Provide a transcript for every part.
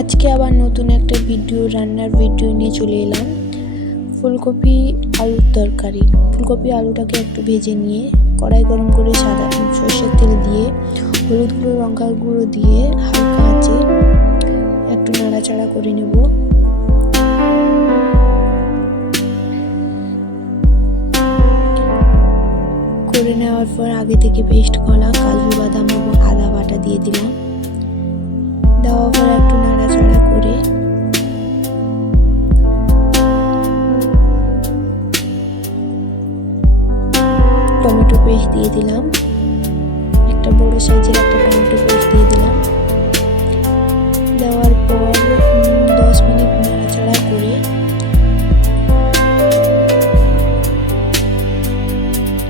আজকে আবার নতুন একটা রান্নার ভিডিও নিয়ে চলে এলাম। ফুলকপি আলুর তরকারি। ফুলকপি আলুটাকে একটু ভেজে নিয়ে কড়াই গরম করে সাদা সর্ষের তেল দিয়ে হলুদ গুঁড়ো লঙ্কার গুঁড়ো দিয়ে হালকা আঁচে একটু নাড়াচাড়া করে নেব। করে নেওয়ার পর আগে থেকে পেস্ট করা কাজু বাদাম এবং আদা বাটা দিয়ে দিলাম। দেওয়ার পর একটু নাড়াচাড়া করে টমেটো পেস্ট দিয়ে দিলাম। একটা বড় সাইজের একটা টমেটো পেস্ট দিয়ে দিলাম। দেওয়ার পর 10 মিনিট নাড়াচাড়া করে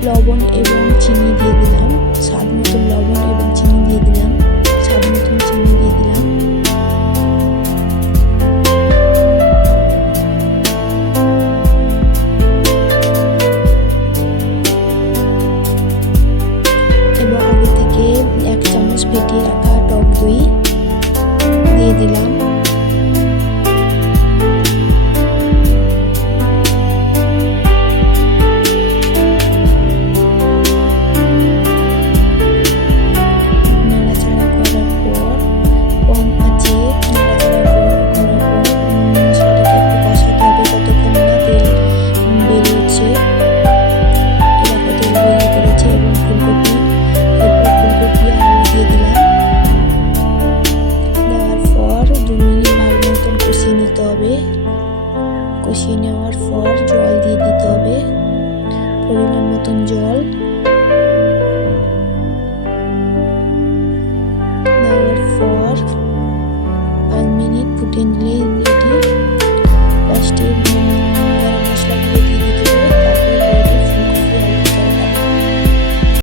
লবণ এবং চিনি দিয়ে দিলাম। স্বাদ মতো লবণ এবং চিনি দিয়ে দিলাম। স্বাদ মতো চিনি দিয়ে দিলাম। এবং আগে থেকে 1 চামচ ফেটিয়ে রাখা